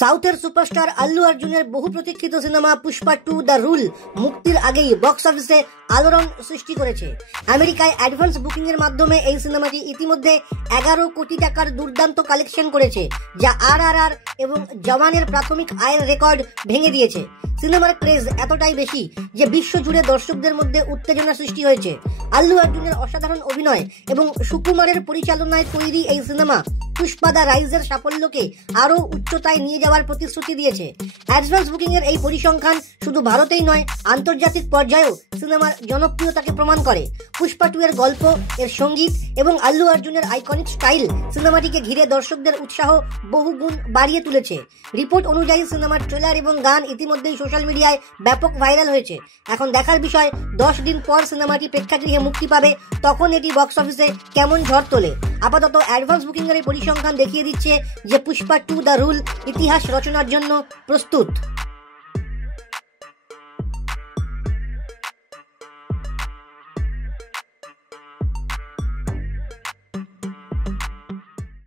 সাউথের সুপারস্টার আল্লু অর্জুনের বহু প্রতীক্ষিত সিনেমা পুষ্পা 2 দ্য রুল মুক্তির আগেই বক্স অফিসে আলোড়ন সৃষ্টি করেছে। আমেরিকায় অ্যাডভান্স বুকিং এর মাধ্যমে এই সিনেমাটি ইতিমধ্যে 11 কোটি টাকার দুর্দান্ত কালেকশন করেছে, যা RRR এবং জওয়ানের প্রাথমিক আয়ের রেকর্ড ভেঙে দিয়েছে। সিনেমার ক্রেজ এতটাই বেশি যে বিশ্বজুড়ে দর্শকদের মধ্যে উত্তেজনা সৃষ্টি হয়েছে। আল্লু অর্জুনের অসাধারণ অভিনয় এবং সুকুমারের পরিচালনায় তৈরি এই সিনেমা পুষ্পা দ্য রাইজের সাফল্যকে আরও উচ্চতায় নিয়ে যাওয়ার প্রতিশ্রুতি দিয়েছে। অ্যাডভান্স বুকিং এর এই পরিসংখ্যান শুধু ভারতেই নয়, আন্তর্জাতিক পর্যায়েও সিনেমার জনপ্রিয়তাকে প্রমাণ করে। পুষ্পা 2 এর গল্প, এর সঙ্গীত এবং আল্লু অর্জুনের আইকনিক স্টাইল সিনেমাটিকে ঘিরে দর্শকদের উৎসাহ বহুগুণ বাড়িয়ে তুলেছে। রিপোর্ট অনুযায়ী সিনেমার ট্রেলার এবং গান ইতিমধ্যেই সোশ্যাল মিডিয়ায় ব্যাপক ভাইরাল হয়েছে। এখন দেখার বিষয় 10 দিন পর সিনেমাটি প্রেক্ষাগৃহে মুক্তি পাবে, তখন এটি বক্স অফিসে কেমন ঝড় তোলে। আপাতত অ্যাডভান্স বুকিং এর এই পরিসংখ্যান দেখিয়ে দিচ্ছে যে পুষ্পা 2 দ্য রুল ইতিহাস রচনার জন্য প্রস্তুত।